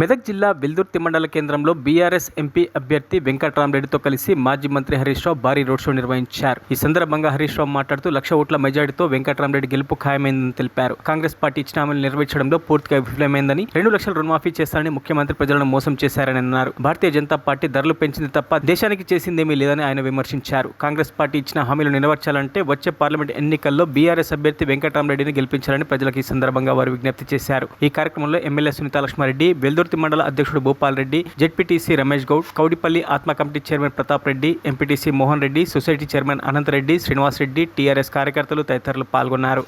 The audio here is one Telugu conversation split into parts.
మెదక్ జిల్లా వెల్దుర్తి మండల కేంద్రంలో బీఆర్ఎస్ ఎంపీ అభ్యర్థి వెంకట్రామరెడ్డితో కలిసి మాజీ మంత్రి హరీష్ రావు భారీ రోడ్ షో నిర్వహించారు. ఈ సందర్భంగా హరీష్ రావు మాట్లాడుతూ 1,00,000 ఓట్ల మెజారిటీతో వెంకట్రామరెడ్డి గెలుపు ఖాయమైందని తెలిపారు. కాంగ్రెస్ పార్టీ ఇచ్చిన హామీలు నెరవేర్చడంలో పూర్తిగా విఫలమైందని, 2 లక్షల రుణమాఫీ చేస్తారని ముఖ్యమంత్రి ప్రజలను మోసం చేశారని అన్నారు. భారతీయ జనతా పార్టీ ధరలు పెంచింది తప్ప దేశానికి చేసిందేమీ లేదని ఆయన విమర్శించారు. కాంగ్రెస్ పార్టీ ఇచ్చిన హామీలు నెరవేర్చాలంటే వచ్చే పార్లమెంట్ ఎన్నికల్లో బీఆర్ఎస్ అభ్యర్థి వెంకట్రామరెడ్డిని గెలిపించాలని ప్రజలకు ఈ సందర్భంగా వారు విజ్ఞప్తి చేశారు. ఈ కార్యక్రమంలో ఎమ్మెల్యే సునీతా లక్ష్మారెడ్డి, వెల్దుర్తి మండల అధ్యక్షుడు భూపాల్ రెడ్డి, జెడ్పీటీసీ రమేష్ గౌడ్, కౌడిపల్లి ఆత్మ committee chairman Pratap Reddy, MPTC Mohan Reddy, society chairman Anantha Reddy, Srinivas Reddy, TRS కార్యకర్తలు తదితరులు పాల్గొన్నారు.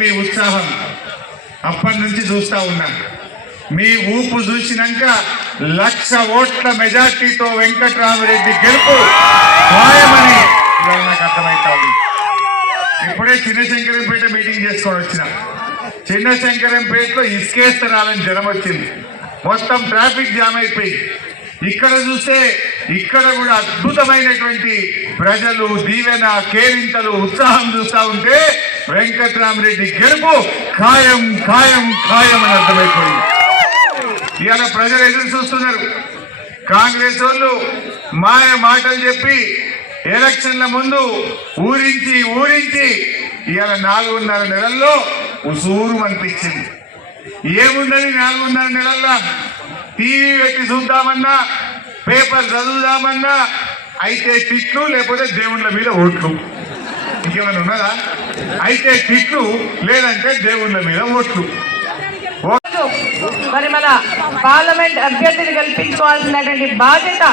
మీ ఉత్సాహం అప్పటి నుంచి చూస్తా ఉన్నాం. మీ ఊపు చూసినాక 1,00,000 ఓట్ల మెజార్టీతో వెంకట్రామరెడ్డి గెలుపు ఖాయమని నాకు అర్థమైతా ఉంది. ఇప్పుడే చిన్నశంకరంపేట మీటింగ్ చేసుకొని వచ్చిన. చిన్నశంకరంపేటలో ఇసుకేస్తరాలని జనం వచ్చింది. మొత్తం ట్రాఫిక్ జామ్ అయిపోయి ఇక్కడ చూస్తే ఇక్కడ కూడా అద్భుతమైనటువంటి ప్రజలు దీవెన, కేరింతలు, ఉత్సాహం చూస్తా ఉంటే వెంకట్రామరెడ్డి గెలుపు ఖాయం ఖాయం ఖాయం అని అర్థమైపోయింది. ఇవాళ ప్రజలు ఎదురు చూస్తున్నారు. కాంగ్రెస్ వాళ్ళు మాయ మాటలు చెప్పి ఎలక్షన్ల ముందు ఊరించి ఇవాళ 4.5 నెలల్లో ఉసూరు అనిపించింది. ఏముందని 4.5 నెలల్లో టీవీ పెట్టి చూద్దామన్నా, పేపర్ చదువుదామన్నా అయితే తిట్లు, లేకపోతే దేవుళ్ళ మీద ఓట్లు. ఇంకేమైనా ఉన్నదా? అయితే తిట్లు, లేదంటే దేవుళ్ళ మీద ఓట్లు. మరి మన పార్లమెంట్ అభ్యర్థిని కల్పించుకోవాల్సినటువంటి బాధ్యత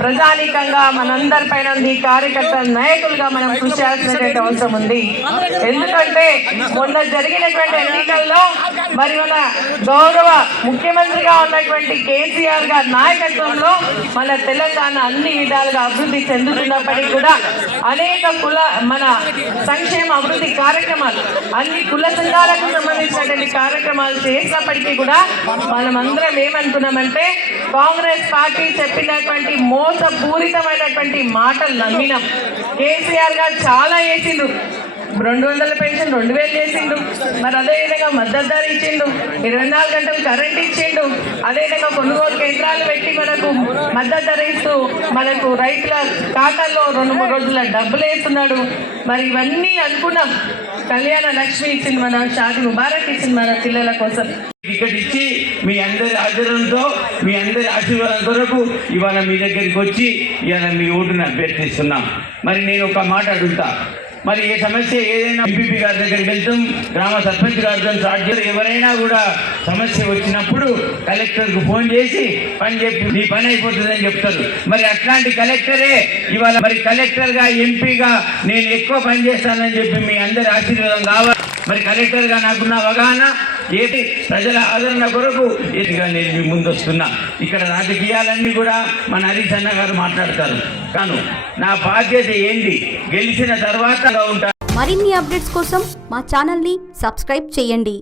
ప్రజానీకంగా మనందరిపైన ఉంది. కార్యకర్తల నాయకులుగా మనం కృషి చేయాల్సినటువంటి అవసరం ఉంది. ఎందుకంటే మొన్న జరిగినటువంటి ఎన్నికల్లో మరి మన గౌరవ ముఖ్యమంత్రిగా ఉన్నటువంటి కేసీఆర్ గారి నాయకత్వంలో మన తెలంగాణ అన్ని విధాలుగా అభివృద్ధి చెందుతున్నప్పటికీ కూడా అనేక మన సంక్షేమ అభివృద్ధి కార్యక్రమాలు, అన్ని కుల సంఘాలకు సంబంధించినటువంటి కార్యక్రమాలు చేసినప్పటికీ కూడా మనమందరం ఏమనుకున్నామంటే కాంగ్రెస్ పార్టీ చెప్పినటువంటి మోసపూరితమైనటువంటి మాటలు నమ్మినాం. కేసీఆర్ గారు చాలా చేసిండు. 200 పెన్షన్ 2,000 చేసిండు. మరి అదేవిధంగా మద్దతు ధర ఇచ్చిండు, 24 గంటలు కరెంట్ ఇచ్చిండు, అదేవిధంగా కొనుగోలు కేంద్రాలు పెట్టి మనకు మద్దతు ధర ఇస్తూ మనకు రైతుల ఖాతాల్లో 2-3 రోజుల డబ్బులు వేస్తున్నాడు. మరి ఇవన్నీ అనుకున్నాం. కళ్యాణ లక్ష్మి ఇచ్చింది, మన షాది ముబారక్ ఇచ్చింది మన పిల్లల కోసం. టికెట్ ఇచ్చి మీ అందరి ఆదరణతో, మీ అందరి ఆశీర్వాదం కొరకు ఇవాళ మీ దగ్గరికి వచ్చి ఇవాళ మీ ఓటును అభ్యర్థిస్తున్నాం. మరి నేను ఒక మాట అడుగుతా. మరి ఏ సమస్య ఏదైనా ఎంపీపీ గారి దగ్గరికి వెళ్తాం, గ్రామ సర్పంచ్ గారితో స్టార్ట్ చేసి ఎవరైనా కూడా సమస్య వచ్చినప్పుడు కలెక్టర్కు ఫోన్ చేసి పని చెప్పి నీ పని అయిపోతుందని చెప్తారు. మరి అట్లాంటి కలెక్టరే ఇవాళ మరి కలెక్టర్గా, ఎంపీగా నేను ఎక్కువ పని చేస్తానని చెప్పి మీ అందరి ఆశీర్వాదం కావాలి. మరి కలెక్టర్గా నాకున్న అవగాహన ఏంటి, ప్రజల ఆదరణ కొరకు ఏదిగా నేను మీ ముందు వస్తున్నా. ఇక్కడ రాజకీయాలన్నీ కూడా మన హరీష్ అన్న గారు మాట్లాడతారు. కాను నా బాధ్యత ఏంటి, గెలిచిన తర్వాత ఉంటా. మరిన్ని అప్డేట్స్ కోసం మా ఛానల్ని సబ్స్క్రైబ్ చేయండి.